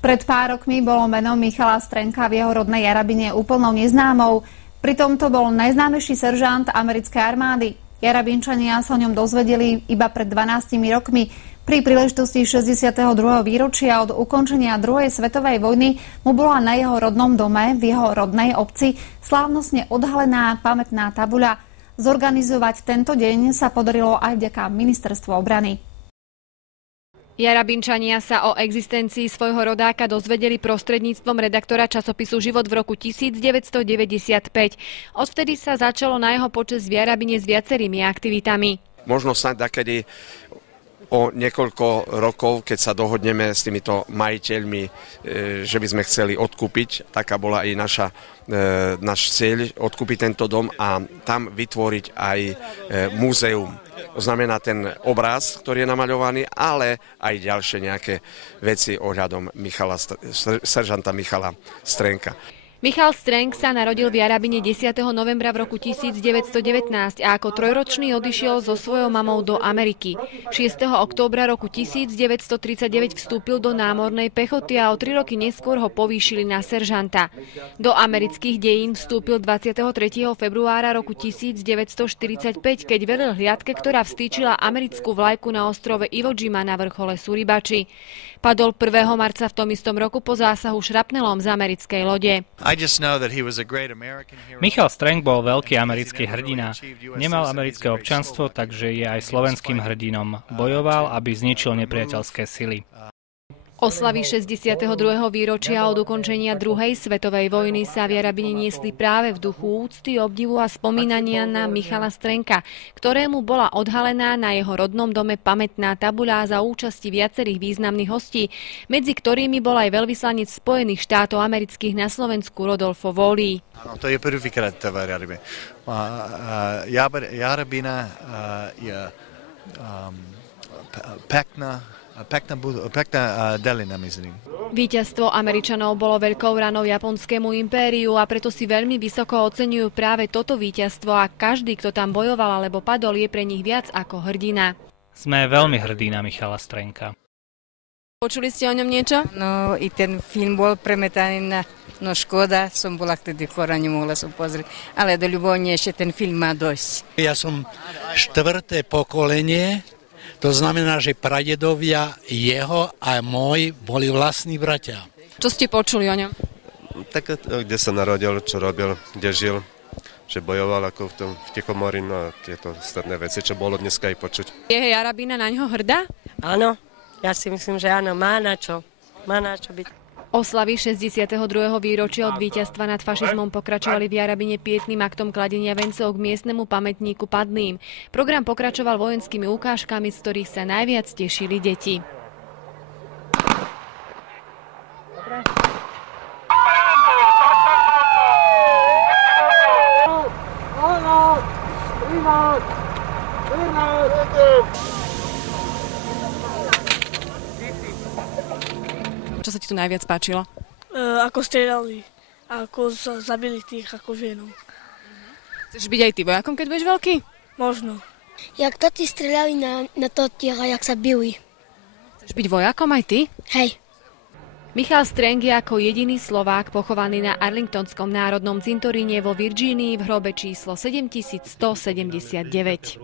Pred pár rokmi bolo meno Michala Strenka v jeho rodnej Jarabine úplnou neznámou. Pritom to bol najznámejší seržant americkej armády. Jarabinčania sa o ňom dozvedeli iba pred 12 rokmi. Pri príležitosti 62. výročia od ukončenia druhej svetovej vojny mu bola na jeho rodnom dome v jeho rodnej obci slávnostne odhalená pamätná tabuľa. Zorganizovať tento deň sa podarilo aj vďaka Ministerstvu obrany. Jarabinčania sa o existencii svojho rodáka dozvedeli prostredníctvom redaktora časopisu Život v roku 1995. Odvtedy sa začalo na jeho počesť v Jarabine s viacerými aktivitami. Možno snáď dakedy o niekoľko rokov, keď sa dohodneme s týmito majiteľmi, že by sme chceli odkúpiť, taká bola aj náš cieľ, odkúpiť tento dom a tam vytvoriť aj múzeum. To znamená ten obraz, ktorý je namaľovaný, ale aj ďalšie nejaké veci ohľadom seržanta Michala Strenka. Michal Strenk sa narodil v Jarabine 10. novembra v roku 1919 a ako trojročný odišiel so svojou mamou do Ameriky. 6. októbra roku 1939 vstúpil do námornej pechoty a o 3 roky neskôr ho povýšili na seržanta. Do amerických dejín vstúpil 23. februára roku 1945, keď velil hliadke, ktorá vstýčila americkú vlajku na ostrove Iwo Jima na vrchole Suribači. Padol 1. marca v tom istom roku po zásahu šrapnelom z americkej lode. Michal Strenk bol veľký americký hrdina. Nemal americké občianstvo, takže je aj slovenským hrdinom. Bojoval, aby zničil nepriateľské sily. Oslavy 62. výročia od ukončenia druhej svetovej vojny sa v Jarabine niesli práve v duchu úcty, obdivu a spomínania na Michala Strenka, ktorému bola odhalená na jeho rodnom dome pamätná tabuľa za účasti viacerých významných hostí, medzi ktorými bol aj veľvyslanec Spojených štátov amerických na Slovensku Rodolfo Volí. Áno, to je prvýkrát v Jarabine. Jarabina je pekná delina, myslím. Víťazstvo Američanov bolo veľkou ranou japonskému impériu a preto si veľmi vysoko oceňujú práve toto víťazstvo a každý, kto tam bojoval alebo padol, je pre nich viac ako hrdina. Sme veľmi hrdí na Michala Strenka. Počuli ste o ňom niečo? No i ten film bol premetaný na... No škoda, som bola vtedy chorá, nemohla som pozrieť. Ale do ľubovne ešte ten film má dosť. Ja som 4. pokolenie. To znamená, že pradedovia jeho a môj boli vlastní bratia. Čo ste počuli o ňom? Tak, kde sa narodil, čo robil, kde žil, že bojoval ako v Tichomori, no a tieto ostatné veci, čo bolo dneska aj počuť. Je Jarabina na ňo hrdá? Áno, ja si myslím, že áno, má na čo byť. Oslavy 62. výročia od víťazstva nad fašizmom pokračovali v Jarabine pietným aktom kladenia vencov k miestnemu pamätníku padlým. Program pokračoval vojenskými ukážkami, z ktorých sa najviac tešili deti. Čo sa ti tu najviac páčilo? Ako strieľali, ako zabili tých ako ženov. Chceš byť aj ty vojakom, keď budeš veľký? Možno. Jak tati strieľali na to tiera, jak sa bili. Chceš byť vojakom aj ty? Hej. Michal Strenk je ako jediný Slovák pochovaný na Arlingtonskom národnom cintoríne vo Virgínii v hrobe číslo 7179.